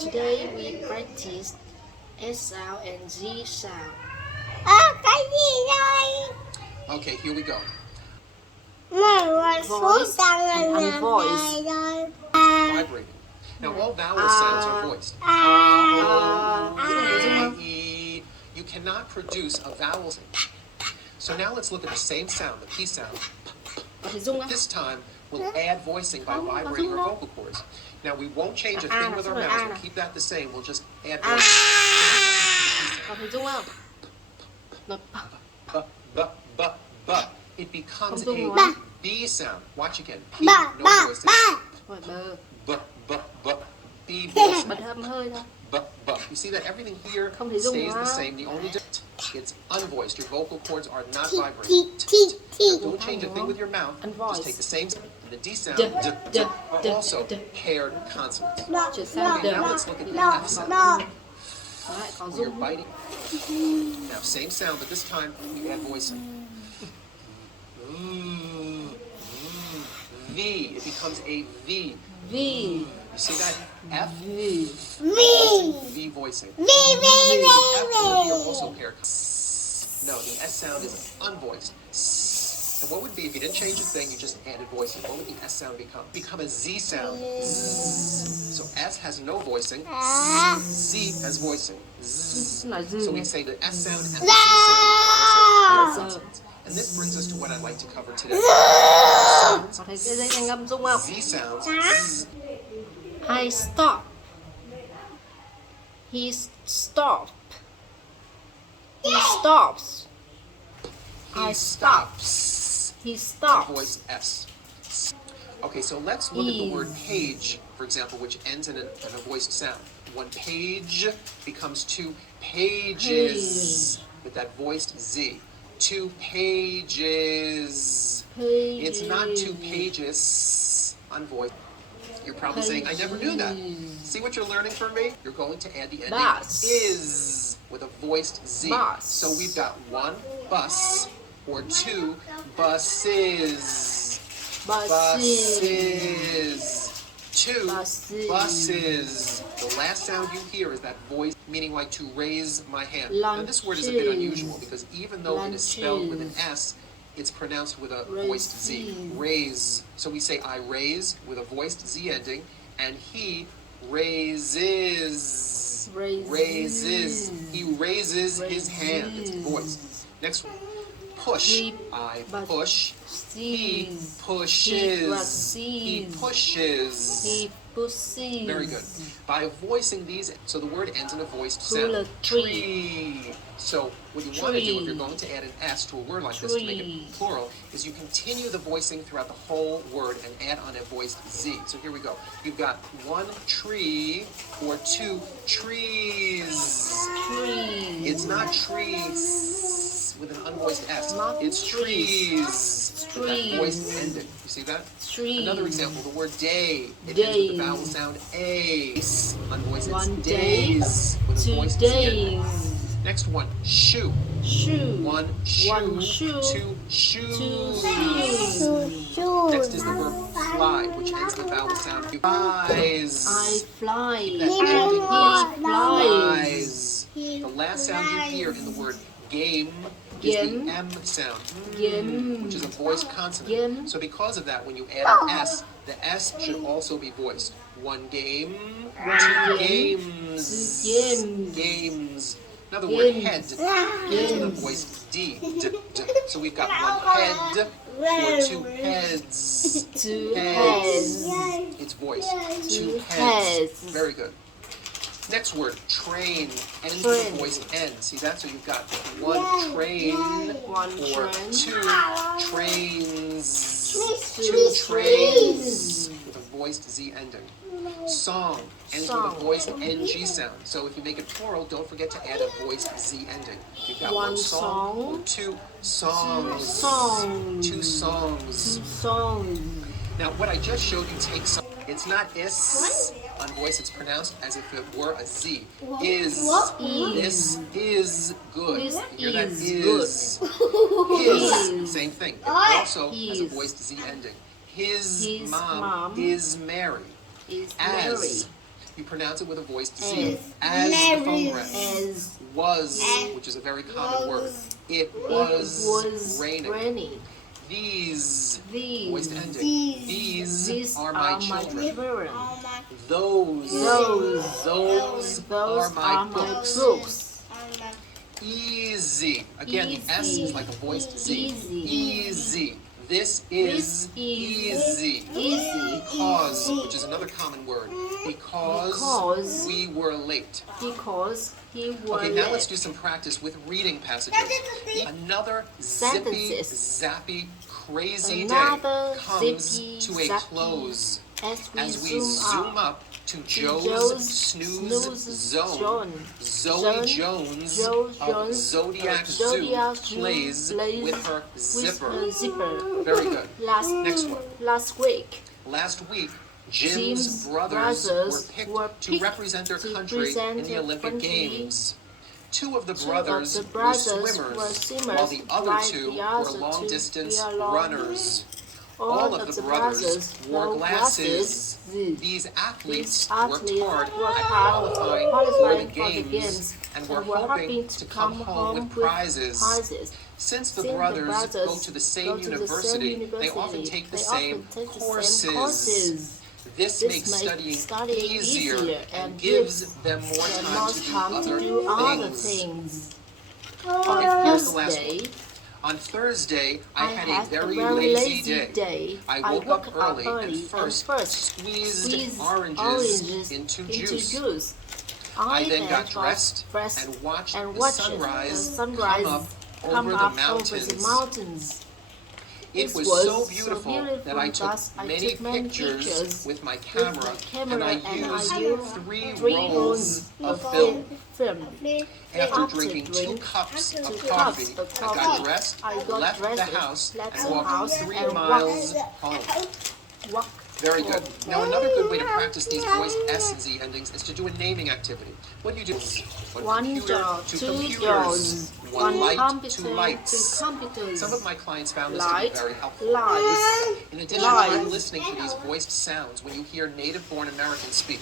Today we practice S sound and Z sound. Cái gì đây? Okay, here we go. Voice Voice and này unvoiced. rồi. Vibrating. Now all vowel sounds are voiced. E. You cannot produce a vowel. So now let's look at the same sound, the P sound. Có thể dung không? This time we'll add voicing by vibrating our vocal cords. Now we won't change a thing with our mouths. We'll keep that the same. We'll just add voicing. Có thể dung không? Nó But it becomes Không dung a hả? B sound. Watch again. P, Ba, no ba, voicing. ba. Rồi bờ. B voicing. Bật hâm hơi thôi. But you see that everything here Không thể dung stays the hả? same. The only difference, it's unvoiced. Your vocal cords are not T, vibrating. T, T. Don't change a thing with your mouth. Unvoiced. Just take the same. And the D sound D, are D, also D. paired consonants. No, Chuyển sang Okay, D. now let's look at the no, F sound. no. Đấy, có When you're dung. biting. Now same sound, but this time you add voicing. V. It becomes a V. V. You see that? F. V. V voicing. V, F and V are V. also paired. No, the S sound is unvoiced. And what would be if you didn't change a thing, you just added voicing? What would the S sound become? Become a Z sound. So S has no voicing. Z has voicing. Là dư So we này. say the S sound and the Z sound are also paired consonants. And this brings us to what I'd like to cover today. Có thấy cái dây thanh âm dung không? Z sounds. I stop. He stop. He stops. He I stop. stops. He stops. Voice S. Okay, so let's look at the word Is. page, for example, which ends in a voiced sound. One page becomes two pages with that voiced Z. 2 pages. It's not 2 pages. Unvoiced. You're probably saying, I never knew that. See what you're learning from me? You're going to add the ending Bus. is with a voiced Z. Bus. So we've got 1 bus or 2 buses. Buses. 2 Buses. buses. The last sound you hear is that voice, meaning like to raise my hand. Now this word is a bit Lunches. unusual because even though it is spelled with an S, it's pronounced with a voiced Z. Raise. Raise. So we say I raise with a voiced Z ending, and he raises. Raises. He raises his hand. It's voiced. Next one. Push. He I but push. He sees. pushes. He He pushes. He pushes. Very good. By voicing these, so the word ends in a voiced sound. Pull a Tree. So what you want to do if you're Tree. going to add an S to a word like this to make Tree. it plural is you continue the voicing throughout the whole word and add on a voiced Z. So here we go. You've got 1 tree or 2 trees. Tree. It's not trees with an unvoiced S. Not It's trees. With that Trees. voiced ending. You see that? Tree. Another example, the word day. It ends with Day. the vowel sound A. Unvoiced, One it's day, days. With a 2 voiced Z ending. days. Next one, shoe. Shoe. 1 shoe, One shoe, 2 shoes. 2 shoes. Next is the verb fly, which ends the vowel sound flies. I fly. That He ending voice flies. flies. The last sound you hear in the word game is Game. the M sound. Game. Which is a voiced consonant. Game. So because of that, when you add an S, the S should also be voiced. 1 game, 2 game, games. 2 games. Games. Now the word head Games. ends with a voiced D. So we've got 1 head or 2 heads. 2 Heads. heads. It's voiced. 2 Two heads. heads. Very good. Next word, train, ends Train. with a voiced N. See that? So you've got 1 train One or train. 2 trains. 2 Two trains with a voiced Z ending. Song ends with Song. a voiced NG sound. So if you make it plural, don't forget to add a voiced Z ending. You've got 1 One song or song. 2 songs. songs. 2 songs. 2 songs. Now, what I just showed you takes some. It's not is on voice. It's pronounced as if it were a Z. Is. This is good. This You hear that? is Is. Is. Same thing. It also has a Is. voiced Z ending. His His mom mom is Mary. Is As. Mary. you pronounce it with a voiced As. Z. As the phone rang. As. Was, which is a very common word. It was raining. These, voiced ending. These are my children. Those are my books. Easy. Again, the S is like a voiced Z. Easy. This is easy. Because, which is another common word. Because we were late. Because he was Okay, now let's do some practice with reading passages. Another zippy, zappy, crazy day comes to a close as we zoom up to Joe's snooze zone. Zoe Jones of Zodiac Zoo plays with her zipper. Very good. Next one. Last week, Jim's brothers were picked to represent their country in the Olympic Games. Two of the brothers were swimmers, while the other two were long-distance runners. All of the brothers wore glasses. These athletes worked hard at qualifying for the games and were hoping to come home with prizes. Since the brothers go to the same university, they often take the same courses. This makes studying easier and gives them more time to do other things. Okay, here's the last one. On Thursday, I had a very lazy day. I woke up early and first squeezed oranges into juice. I then got dressed and watched the sunrise come up over the mountains. It was so beautiful that I took many pictures with my camera and I used 3 rolls of film. After drinking 2 cups of coffee, I got dressed, left the house, and walked 3 miles home. Very good. Now another good way to practice these voiced S and Z endings is to do a naming activity. What do you do? One computer, 2 computers, 1 light, 2 lights. Some of my clients found this to be very helpful. In addition, try listening for these voiced sounds when you hear native-born Americans speak.